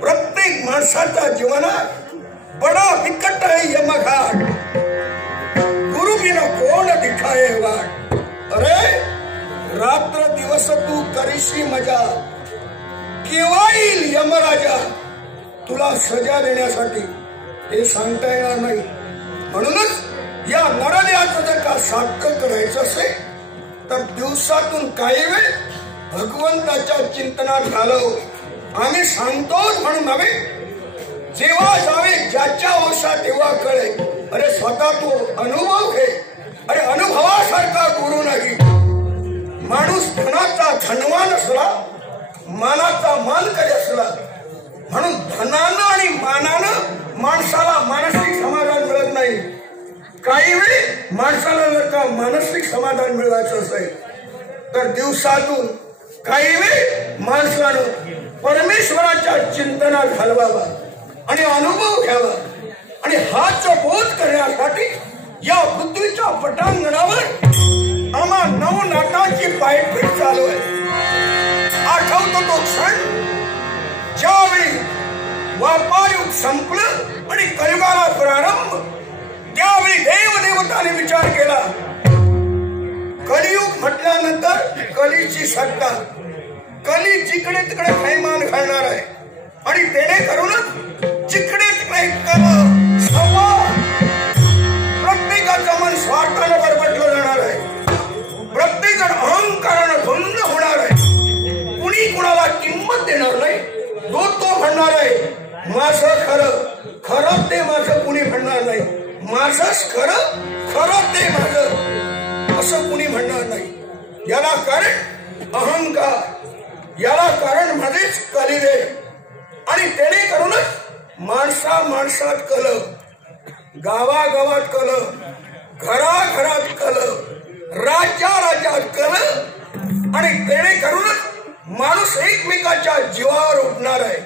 प्रत्येक माणसाच्या जीवनात बडा विकट आहे यमघाट। तरीशी मजा केव्हा येईल यमराजा तुला सजा देण्यासाठी हे सांगता येणार नाही. म्हणूनच या नरदेहाचं जर का सार्थक करायचं असेल तर दिवसातून काही वेळ भगवंताच्या चिंतनात घालव. आम्ही सांगतोच म्हणून नव्हे, जेव्हा जावे ज्याच्या ओशा तेव्हा कळे. अरे स्वतः तू अनुभव घे. अरे अनुभवासारखा गुरु नाही. माणूस धनाचा धनवान असला, मानाचा मानकरी असला, म्हणून धनानं आणि मानानं माणसाला मानसिक समाधान मिळत नाही. काही वेळी माणसाला जर का मानसिक समाधान मिळवायचं असेल तर दिवसातून काही वेळ माणसानं परमेश्वराच्या चिंतनात घालवावा आणि अनुभव घ्यावा. आणि हाच बोध करण्यासाठी या पृथ्वीच्या पटांगणावर आम्हा नवनाटाची पायपीट चालू आहे. आठवतो तो क्षण ज्यावेळी व्यापारयुग संपलं आणि कलियुगाला प्रारंभ. त्यावेळी देवदेवताने विचार केला, कलियुग म्हटल्यानंतर कलीची सत्ता, कली जिकडे तिकडे थैमान घालणार आहे आणि तेने करूनच जिकडे तिकडे प्रत्येकाचं मन स्वार्थानं बरबटलं जाणार आहे. प्रत्येक जण अहंकारानं धुंद होणार आहे. कुणी कुणाला किंमत देणार नाही. तो म्हणणार आहे माझं खरं, खरं ते माझं. कुणी म्हणणार नाही माझंच खरं, खरं ते माझं, असं कुणी म्हणणार नाही. याला कारण अहंकार, याला कारण मध्येच कलिदे. आणि त्याने करूनच माणसात कल, गावागावात कल, घराघरात कल, राज्यात कल. आणि त्याने करूनच माणूस एकमेकाच्या जीवावर उठणार आहे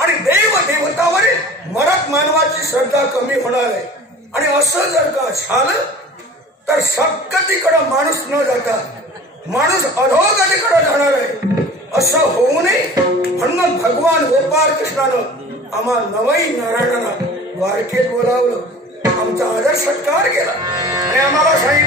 आणि देव देवतावरील मरत मानवाची श्रद्धा कमी होणार आहे. आणि असं जर का झालं तर सद्गतीकडे माणूस न जाता माणूस अधोगतीकडे जाणार आहे. असं होऊ नये म्हणून भगवान गोपाळ कृष्णानं आम्हा नवई नारायणाला द्वारकेत बोलावलं, आमचा आदर सत्कार केला आणि आम्हाला सांगितलं